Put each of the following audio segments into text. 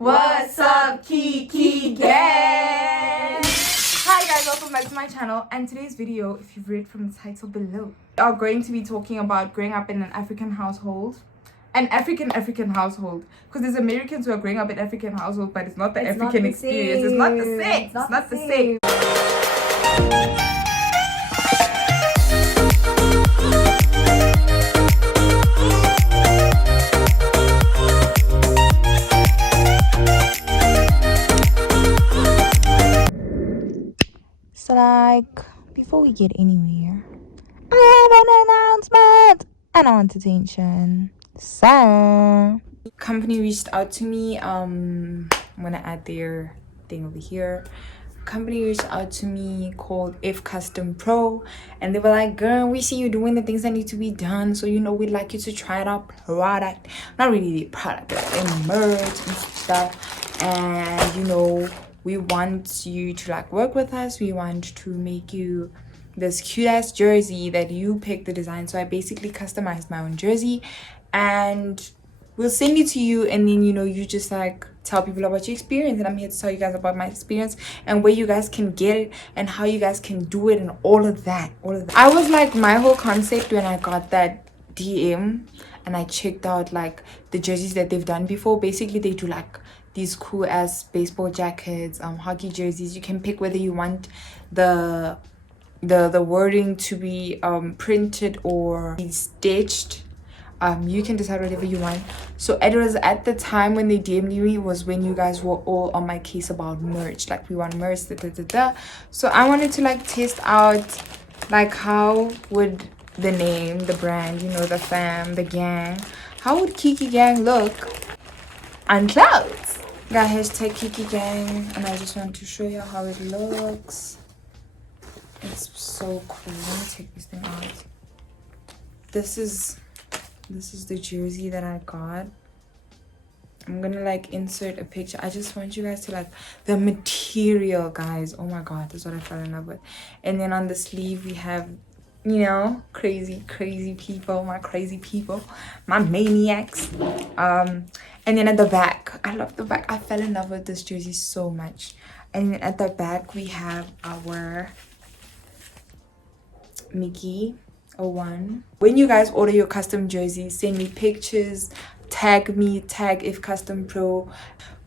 What's up, Kiki gang? Hi guys, welcome back to my channel. And today's video, if you've read from the title below, we are going to be talking about growing up in an African household. An African household, because there's Americans who are growing up in African household, but it's not the African experience. It's not the same. It's not the same. So like, before we get anywhere, I have an announcement and I want attention. So, Company reached out to me. I'm gonna add their thing over here. Company reached out to me called If Custom Pro, and they were like, girl, we see you doing the things that need to be done, so we'd like you to try out our product. Not really the product, but like the merch and stuff. And we want you to like work with us. We want to make you this cute ass jersey that you pick the design. So I basically customized my own jersey, and we'll send it to you, and then you just like tell people about your experience. And I'm here to tell you guys about my experience and where you guys can get it and how you guys can do it and all of that. I was like, my whole concept when I got that DM and I checked out like the jerseys that they've done before. Basically they do like these cool ass baseball jackets, hockey jerseys. You can pick whether you want the wording to be printed or be stitched. You can decide whatever you want. So it was at the time when they DM'd me was when you guys were all on my case about merch. Like, we want merch, So I wanted to like test out like how would the name, the brand, the fam, the gang, how would Kiki Gang look on clothes? Got hashtag Kiki Gang, and I just want to show you how it looks. It's so cool. Let me take this thing out. This is the jersey that I got. I'm gonna like insert a picture. I just want you guys to like the material, guys. Oh my god, this is what I fell in love with. And then on the sleeve we have crazy people, my crazy people, my maniacs. And then at the back, I love the back. I fell in love with this jersey so much. And then at the back we have our Mickey 01. When you guys order your custom jerseys, send me pictures, tag me, tag If Custom Pro.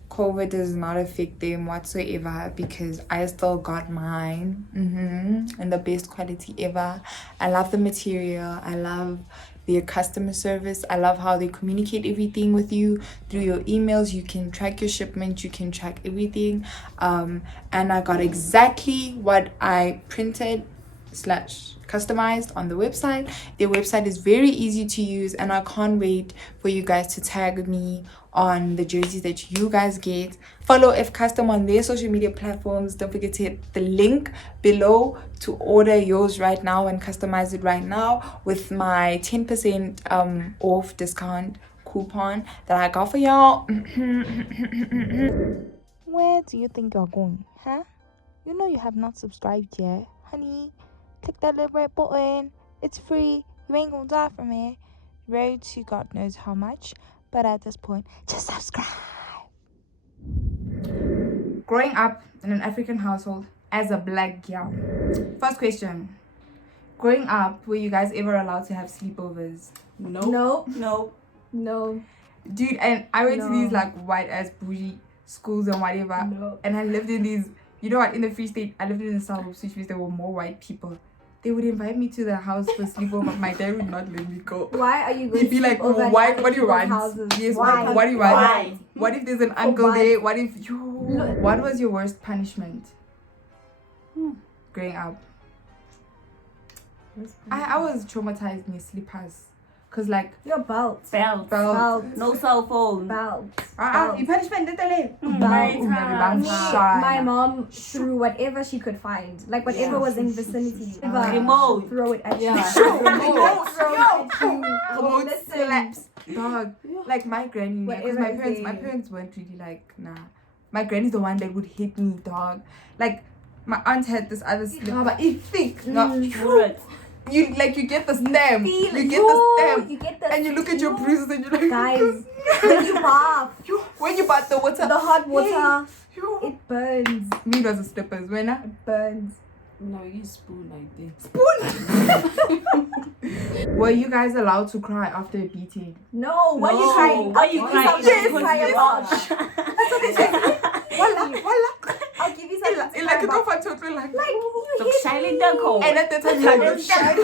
COVID does not affect them whatsoever because I still got mine and the best quality ever. I love the material. I love their customer service. I love how they communicate everything with you through your emails. You can track your shipment, you can track everything. And I got exactly what I printed / customized on the website. Their website is very easy to use, and I can't wait for you guys to tag me on the jerseys that you guys get. Follow If Custom on their social media platforms. Don't forget to hit the link below to order yours right now and customize it right now with my 10% off discount coupon that I got for y'all. where do you think you're going, huh? You know you have not subscribed yet, honey. Click that little red button. It's free. You ain't gonna die from it. Road to God knows how much, but at this point, just subscribe. Growing up in an African household as a black girl. First question. Growing up, were you guys ever allowed to have sleepovers? No. Dude, and I went to these like white ass bougie schools and whatever. No. And I lived in these, in the Free State, I lived in the suburbs, which means there were more white people. They would invite me to their house for sleepover, but my dad would not let me go. Why are you going He'd be like, over why? at What do you want? houses? Yes, Why? what do you want? Why? What if there's an uncle why? there? What if you? What was your worst punishment growing up? I was traumatized in slippers, cause like Your belt. Belt. No cell phone. Belt. you punishment didn't My mom threw whatever she could find, like whatever was in vicinity. Remote. Throw it at you. Remote slaps, dog. Like my granny, because my Whatever is parents weren't really like, nah. My granny's the one that would hit me, dog. Like my aunt had this other slipper, but it's thick. No, You get the stem. You You get the stem. You get the And you look at your bruises and you're like, guys. When you bath, when you bath the water, the hot water, yo. it burns. Me it was a slippers. When I It burns. No, you spoon like this. were you guys allowed to cry after a beating? No, why No, you crying? why you crying? Yes, Because cry you're about. not. Wala. I'll give you something to Like cry it about. off totally like. Like you So hit shining me. the cold. And at the time you're like, Shining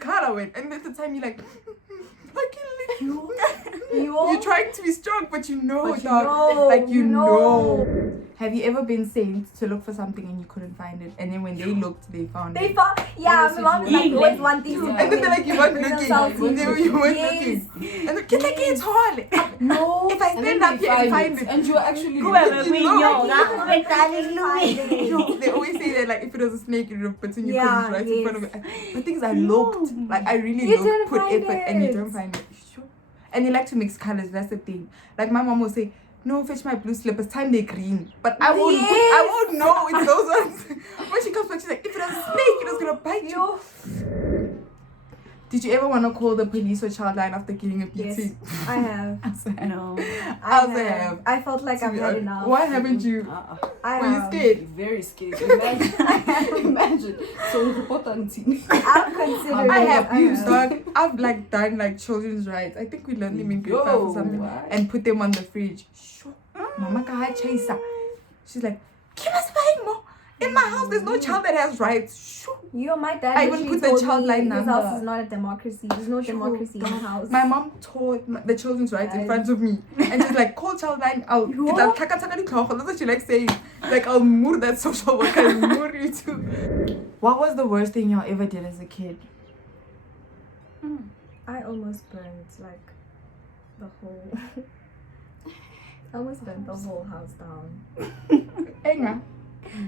Carla went, and at the time you're like, You you're trying to be strong, but you know, But you dog. know, Like you you know. know. Have you ever been sent to look for something and you couldn't find it, and then when they looked, they found They it? found, yeah, my mom is like, Yeah. always one thing to And then they're like, you weren't bring looking. themselves in. You weren't Yes. looking. And the kid like, it's hard. No. If I stand up here and find it. And you're actually Whoever You we know, know, I that can't we can't find it. Yo, they always say that like if it was a snake, it would have bitten you Yeah, because it's right in front of it. But things I looked, like I really You looked, didn't put find effort, and you it. don't find it. Sure. And you like to mix colors. That's the thing. Like my mom will say, "No, fetch my blue slippers. Time they green." But I won't. Yes. I won't know it's those ones. When she comes back, she's like, "If it was a snake, it was gonna bite you." Yo. Did you ever want to call the police or child line after getting a Yes, beating? I have. No. I Also have. have. I felt like I've had enough. What happened to you? I Were you have. scared? very scared. Imagine. So important. I've considered I it. have I done. I've like done like children's rights. I think we learned them in grade 5 or something, and put them on the fridge. Sure. Mama ka chaser. She's like, "Keep us buying more. In my house, there's no child that has rights." Sure. You and my dad I even literally put the told child me line his number. house is not a democracy. There's no democracy in the house. My mom taught the children's rights in front of me, and she's like, "Call child line. I'll that's what she likes saying. Like I'll move that social worker and move you too." What was the worst thing y'all ever did as a kid? I almost burned like the whole. I almost burnt the whole house down. Enga.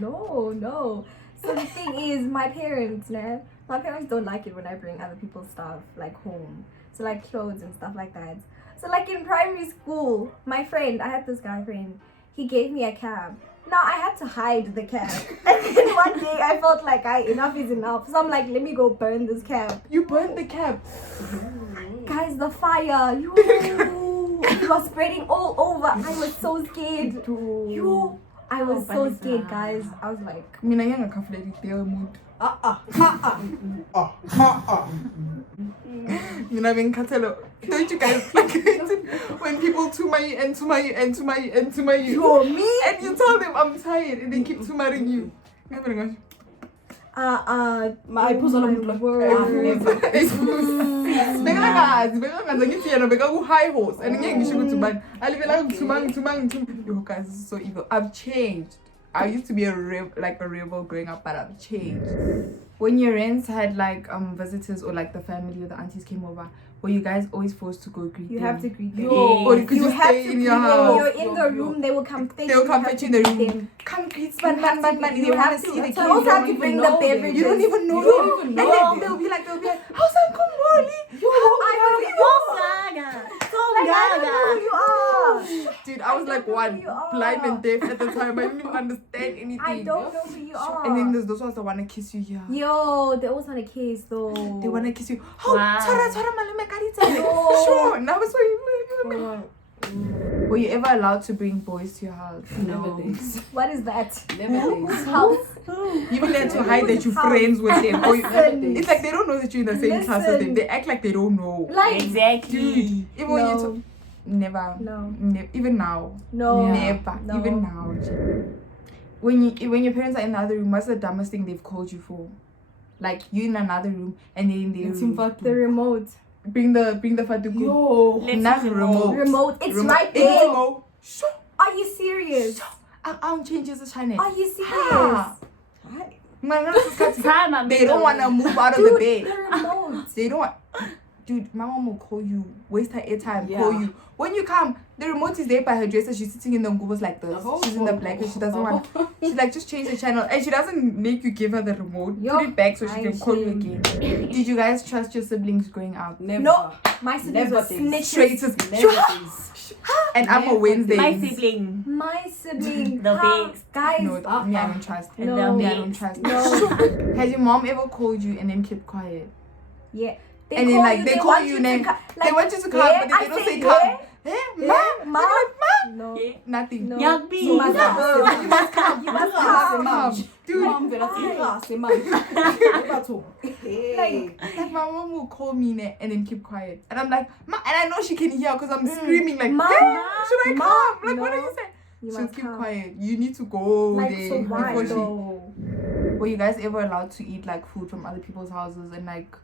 No. So the thing is, my parents don't like it when I bring other people's stuff like home. So like clothes and stuff like that. So like in primary school, I had this guy friend, he gave me a cab. Now I had to hide the cab. And then one day I felt like enough is enough. So I'm like, let me go burn this cab. You burned the cab. Guys, the fire. It was spreading all over. I was so scared. I was so scared, guys. I was like, Mina yanga kafuleli their mood. Mina benkatelo. Don't you guys like it when people tuma you and tuma you and tuma you and tuma you? yo, me? And you tell them I'm tired and they keep tumaring you. My puzzle on block. Bekangazi ngithi yena bekaku high horse and ngeke ngisho ukuthi bani alivela ngithumang. Yo guys, this is so evil. I've changed. I used to be a rebel growing up, but I've changed. When your aunts had like visitors or like the family or the aunties came over, were you guys always forced to go greet You them? have to greet them. Or could you have stay to in your greet them. house? You're in the room, they will come fetch you. They will come have fetch to you in the greet room. them. Come greet You man. have They to- want you to have see to- the you kids. also have to bring the beverages. You don't even know You don't them. even And know then them. they'll be like, how's Uncle Molly? Like, I don't know who you are. Dude, I was like don't know one, who you are. blind and deaf at the time. I didn't even understand anything. I don't know who you are. And then there's those ones that want to kiss you here. Yo, they always want to kiss though. They want to kiss you. Oh, Wow. Tara, malume kaditsa. No. Sure, now it's Were you ever allowed to bring boys to your house? Never days. What is that? Never days. House. You even had to hide that you're friends with them. Or Listen. it's like they don't know that you're in the same class as them. Listen. They act like they don't know. Like, Exactly. Dude, even when you no, talk, never. no, Even now. no. Never. No. Even now. When your parents are in the other room, what's the dumbest thing they've called you for? Like you in another room and they in their It's room. The remote. Bring the fatuku. Yo. Not remote. Remote. It's Remote. right It's there. remote. Sure. Are you serious? I don't change the channel. Are you serious? Ah. Time They don't want to move out of the bed. The remote. They don't want. Dude, my mom will call you, waste her airtime, Yeah. call you. When you come, the remote is there by her dresser. She's sitting in the ngubos like this. Oh. She's in the blanket. She doesn't want. She's like, just change the channel. And she doesn't make you give her the remote. Yo, Put it back so she I can call you see. again. Did you guys trust your siblings growing up? Never. No. My siblings Never were days. snitches. Straight as. Never days. And I'm a Wednesday. My sibling. My sibling. The How? best. Guys. No, me, I don't trust. And No. the Me, I best. don't trust. No. Has your mom ever called you and then kept quiet? Yeah. They And then, call like, you, they call want you to name- co- they want you to come, yeah, but then they I don't say yeah, come. Hey, Yeah, mom. ma. Like, No. Yeah. nothing. No. Yagbi. You must No. come. You must come. You must come. come. Dude, Mom, vela tirase, man. Hey. like my mom will call me and then keep quiet. And I'm like, Ma, and I know she can hear because I'm screaming like, Ma. hey, should I Ma. come? Like, what No. are you saying? You She'll must keep come. quiet. You need to go Like, there so why before she. though? Were you guys ever allowed to eat like food from other people's houses and like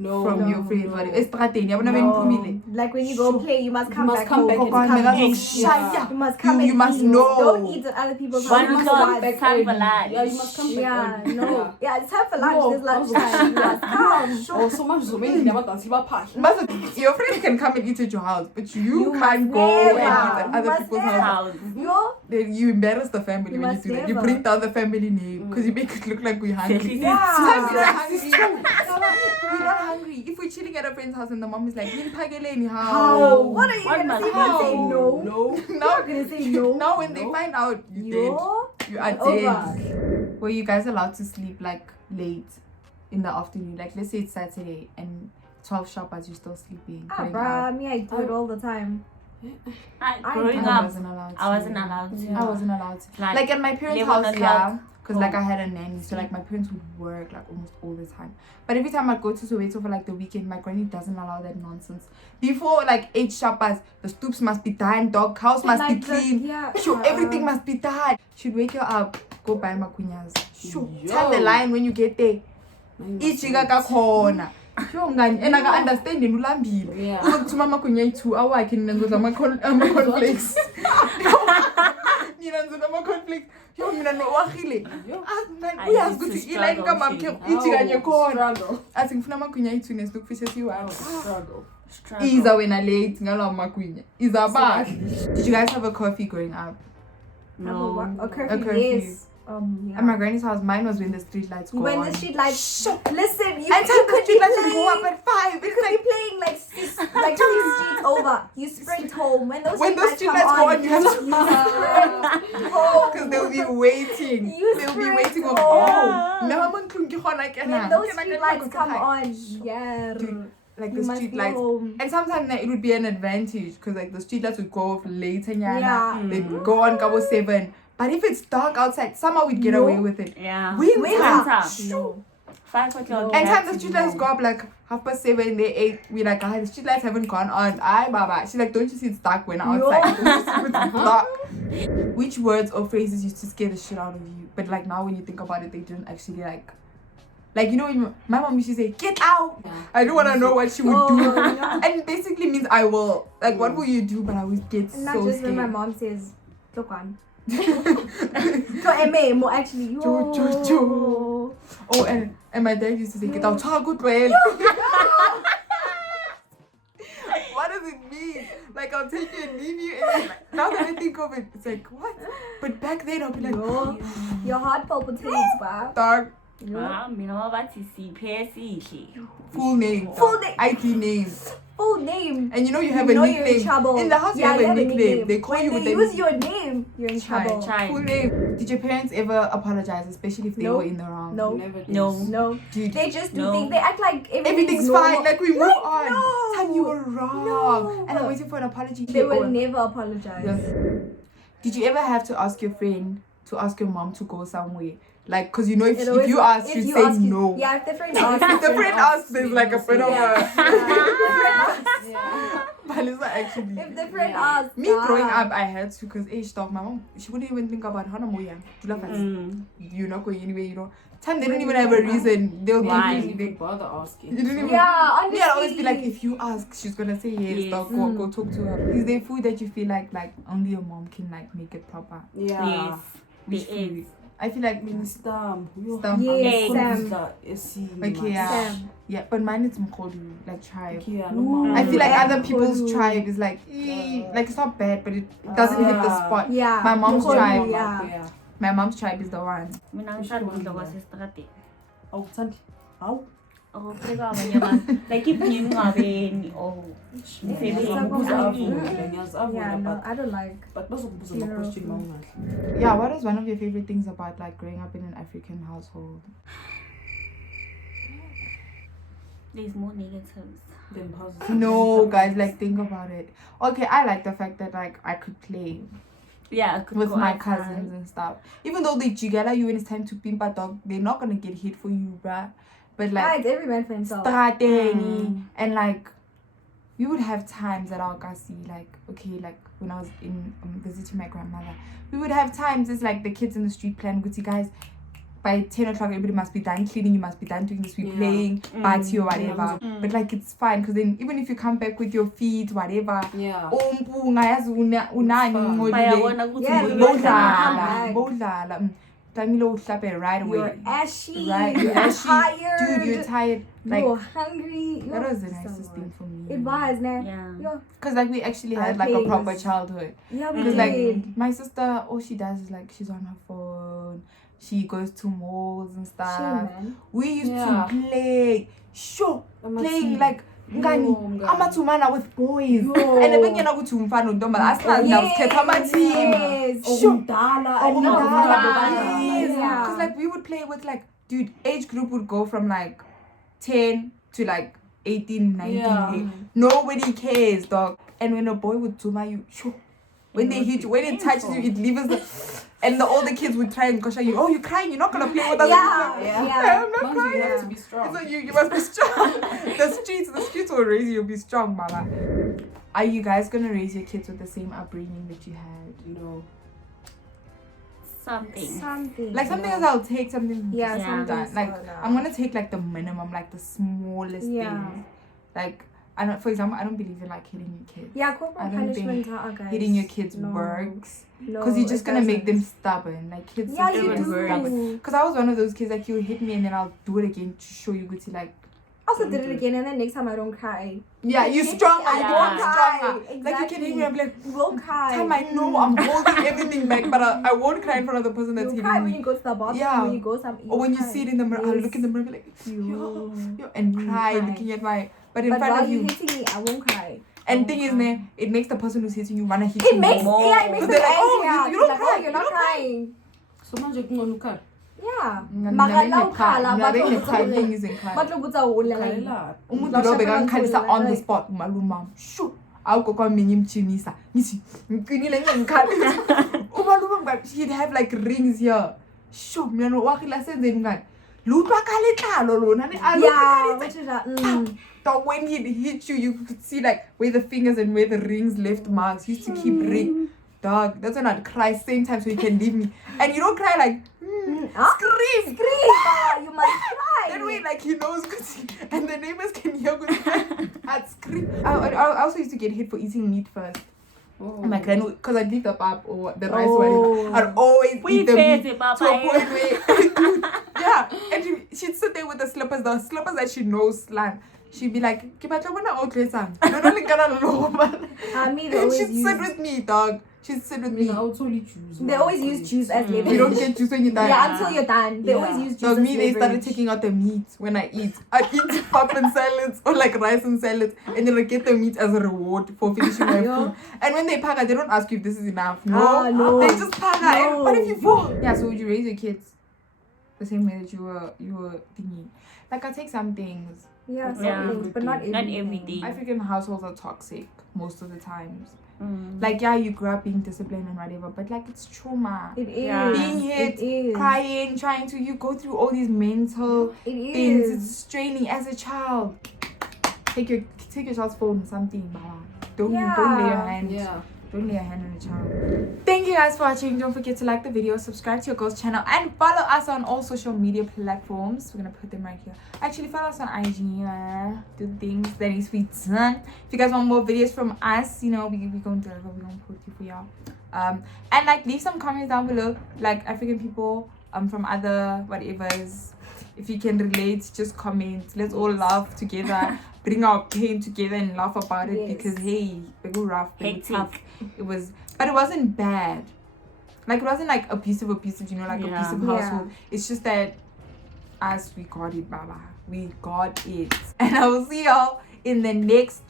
No. from your friends? no. What? Estradeni, yabona No. beniphumile. Like when you go Sure. play, you must come must back come home. back You and must come come back. back. Yeah. You must come You and must eat. know. Don't eat at other people's Sure, houses. you One must o'clock. come back Time for early. lunch. Yeah, you must come back Yeah, early. no. Yeah, it's time for lunch. No, There's lunch also- time. You must come. Oh, so much so many abadansi baphahla. But your friend can come and eat at your house, but you can't must go and never. eat at You other must people's never. houses. House. Yo, Then you embarrass the family You when you must do that. You never. bring down the family name because you make it look like we're hungry. Yeah. Sometimes we're hungry. We're not hungry. If we're chilling at a friend's house and the mom is like, "Niliphakeleni, how? how?" What are you What gonna must say? I You say do? no. No. You're Now, not gonna say no. now when they No. find out, you Yo, dead. You are over. dead. Were you guys allowed to sleep like late in the afternoon? Like let's say it's Saturday and 12 sharp as you're still sleeping. Ah, going bruh, out. me, I do it all the time. Growing I up, wasn't allowed to. I wasn't allowed to. Yeah. I wasn't allowed to. Like, Like at my parents' 11 house, o'clock. yeah. Because like Oh. I had a nanny, so like my parents would work like almost all the time. But every time I'd go to Soweto for like the weekend, my granny doesn't allow that nonsense. Before like 8 sharpers, the stoops must be done, dog house must be Like the- clean. yeah. Sure, everything must be done. She'd wake you up, go buy makunyas. Sure, Yo. tell the line when you get there. Ijika kakhona. Sure, ngani, and I can understand in ulambile. Yeah. Uzokuthuma amagunya ayi-2 awakhe nina ngidla ama-cornflakes. Nina ngidla ama-cornflakes. Yo mina nowahile. I Uyazi used to ukuthi iline struggle, kamam shit. ithi kanye khona. Struggle. Athi ngifuna amagunya ayi-2 nesilokufisha esiyi-1. Struggle. Iza wena late ngalawo magunya. Iza ba. Did you guys have a coffee growing up? No. A curfew, curfew. yes. Yeah. At my granny's house, mine was when the street lights go When on. the street lights, listen, you And could the be street lights would go up playing. at 5. You It's could like be playing like six streets over. You sprint home when those when those street lights go on, you have to home. because they'll be waiting. You They'll be sprint waiting on home. When When those street lights come on, yeah, Dude, like you the must street be lights. home. And sometimes like, it would be an advantage because like the street lights would go off later. Yeah. They'd go on Cabo 7. But if it's dark outside, somehow we'd get No. away with it. Yeah. Winter. Winter. No. 5 o'clock. And you have time the to street be lights home. go up like 7:30, they 8. We like, the street lights haven't gone on. Aye, baba. She's like, don't you see it's dark when I'm outside? Don't you see it's dark? Which words or phrases used to scare the shit out of you? But like now when you think about it, they didn't actually like you know when my mom used to say, get out. I don't want to know what she would do. Yeah. And it basically means I will. Like, what will you do? But I would get And not so just scared. when my mom says, "Look on." So more actually. Jo, jo, jo. Oh, and my dad used to say, get out. Good well. What does it mean? Like, I'll take you and leave you. And then, like, now that I think of it, it's like, what? But back then, I'll be like, Yo, your heart palpitates, wow. dog, Mina bathi siphe sihle. full name. Full name. IT name. Full name. And you know you have You a know you're in nickname. trouble. In the house, you Yeah, have a nickname. They call when you with they the use your name, you're in trouble. Child. full name. Did your parents ever apologize, especially if they No. were in the wrong? No. Never did. No. No. Dude, They just do No. things. They act like everything's normal. fine. Like, we move Like, on. no. Time you were wrong. No. And I'm waiting for an apology. They will Or- never apologize. Yes. Did you ever have to ask your friend to ask your mom to go somewhere? Like, because you know, if you ask, you say no. Yeah, if the friend asks. If the friend asks, there's like a bit of Yeah. a. Yeah. Balisa actually. If the friend asks. Me growing up, I had to because age dog, my mom, she wouldn't even think about how to you're not going anywhere, you know. Time they don't even have a reason. They'll Why? give Didn't you. even bother asking. You didn't even. Yeah, honestly. Me, I'd always be like, if you ask, she's gonna say yes. Yes. Dog, go talk to her. Is there food that you feel like only your mom can like make it proper? Yeah. Yes. Which There is. food? I feel like Stamp. Stamp. Yes, Sam. Okay, yeah. Sam. Yeah, but mine is mkodu, like tribe. Okay, yeah, no more. I feel like Mm. other people's Mkodu. tribe is like, like it's not bad, but it doesn't hit the spot. Yeah. My mom's Mkodu, tribe. Yeah. My mom's tribe is the one. Mina ngishada ukudla kwasestrategini. Awuthandi. Hawu. Oh, phela abanye abantu like if ngingabeni oh Yeah, no, I don't like. But bazokubuza ama-question mawungahle. Yeah, what is one of your favorite things about like growing up in an African household? there's more negatives. Then positive. No, guys, like think about it. Okay, I like the fact that like I could play Yeah, I could with go my outside. cousins and stuff. Even though they jigala you when it's time to pimp a dog, they're not gonna get hit for you, bruh. But like Guys, every man for himself. and like we would have times at our kasi, like okay, like when I was in visiting my grandmother, we would have times it's like the kids in the street playing with you guys. By 10 o'clock, everybody must be done cleaning, you must be done doing this, we playing, party or whatever. But like it's fine because then even if you come back with your feet, whatever, Yeah. Bayabona ukuthi Yeah, ngiyodlala. Bodlala. Right away. You're ashy. Right, You're tired. Dude, you're tired. Like You're hungry. that was the nicest thing for me. It was, nah. Yeah. Because like we actually Our had like a play proper was- childhood. Yeah, we Because did. like my sister, all she does is like she's on her phone. She goes to malls and stuff. Shit, man. We used Yeah. to play. Sure. Playing Amateam. like ngani Mngani. amathumana with boys. Yo. And ebengena ukuthi umfana untombazana asilazi nasikhetha ama-team. Yes. Sure. Omdala, Yes. Yeah. Because like we would play with like, dude, age group would go from like 10 to like 18, 19. Yeah. Nobody cares, dog. And when a boy would zuma you, sure. When they hit you, when it touches you, it leaves the. And all the kids would try and gosh you. Oh, you're crying. You're not gonna play with us. Yeah, Yeah. yeah. I'm not Once you crying. have to be strong. So you must be strong. the streets will raise you. You'll be strong, mama. Are you guys gonna raise your kids with the same upbringing that you had? No. Something. Like something else, I'll take something. Yeah, Yeah. something. That. Like I'm gonna take like the minimum, like the smallest Yeah. things. Like I don't. For example, I don't believe in like hitting your kids. Yeah, I corporal don't think punishment, guys. Hitting your kids No. works No, because you're just it gonna make them doesn't. stubborn. Like kids. Yeah, just you get stubborn. do. Because I was one of those kids like you hit me and then I'll do it again to show you good. Like Also did it again, and then next time I don't cry. yeah, you Hit me, stronger. I You won't want cry. stronger. Like you can hit me. I'm like. Won't cry. Time I know I'm holding everything back, but I won't cry in front of the person that's You cry hitting when me. you go to the bathroom. Yeah. When you go Or when you see it in the mirror, I'll Yes. look in the mirror and be like, yo, and cry, cry. looking at my. But in But front while of you you, hitting me, I won't cry. and thing is, it makes the person who's hitting you wanna hit It you makes more. yeah, it makes Because them they're like, oh, angry. you don't Like, cry, oh, you're not crying. So manje kungona ukhala. Yeah. Mara Makala ukhala, crying isn't crying. batlobutsa ula like. Khalela. Umuntu lo bekangikhalisa on the spot umaluma. Shu. Awukho mina imchinisa. Ngithi ngiqinile ngiyangikhalisa. Umaluma ngathi he'd have like rings here. Shu, mina no wakhila senzeni ngani. Lutwa kaletlalo lona ni Yeah, which is that. But when he'd hit you, you could see like where the fingers and where the rings left marks. He used to keep ring. Dog, that's when I'd cry same time so he can leave me. And you don't cry like scream. You must cry. That way, like he knows, and the neighbors can hear good. I'd scream. I also used to get hit for eating meat first. Oh. My grandma, because I'd leave the pap or the rice, Oh. whatever. I'd always We eat the fed meat it, to Papa, a point where, yeah. And she'd sit there with the slippers that she knows slang. She'd be like, "Ke batla bona o tletsang." No, no, lingana lo man. Me, they And always she'd use. sit with me, dog. She'd sit with me. Mina awutholi juice. They always use juice as label. You don't get juice when you're done. Yeah, until you're done. They Yeah. always use juice So as me, they started leverage. taking out the meat when I eat. I'd eat pap and salads or like rice and salads, and then I get the meat as a reward for finishing my food. And when they pack, they don't ask you if this is enough. No, no. they just pack. No. And what if you fall? Yeah. So would you raise your kids the same way that you were thinking? Like I take some things. Yeah, some Yeah. things, but not everything. Not everything. African households are toxic most of the times. Mm. Like yeah, you grew up being disciplined and whatever, but like it's trauma. It is. Yeah. Being hit, It is. crying, trying to you go through all these mental It things. is. It's straining as a child. Take your child's phone, something, Baba. Don't lay your hand. Yeah. Don't lay your hand on a child. Thank you guys for watching. Don't forget to like the video, subscribe to your girls channel, and follow us on all social media platforms. We're gonna put them right here. Actually, follow us on IG. Do the things that needs to be done. If you guys want more videos from us, you know, we gonna deliver. We gonna put it for y'all. And like leave some comments down below, like African people, from other whatevers. If you can relate, just comment. Let's all laugh together, bring our pain together and laugh about it. Yes. Because hey, they were rough, they were Hectic. tough. It was, but it wasn't bad. Like it wasn't like abusive, you know, like Yeah. abusive Yeah. household. It's just that as we got it, Baba. we got it. And I will see y'all in the next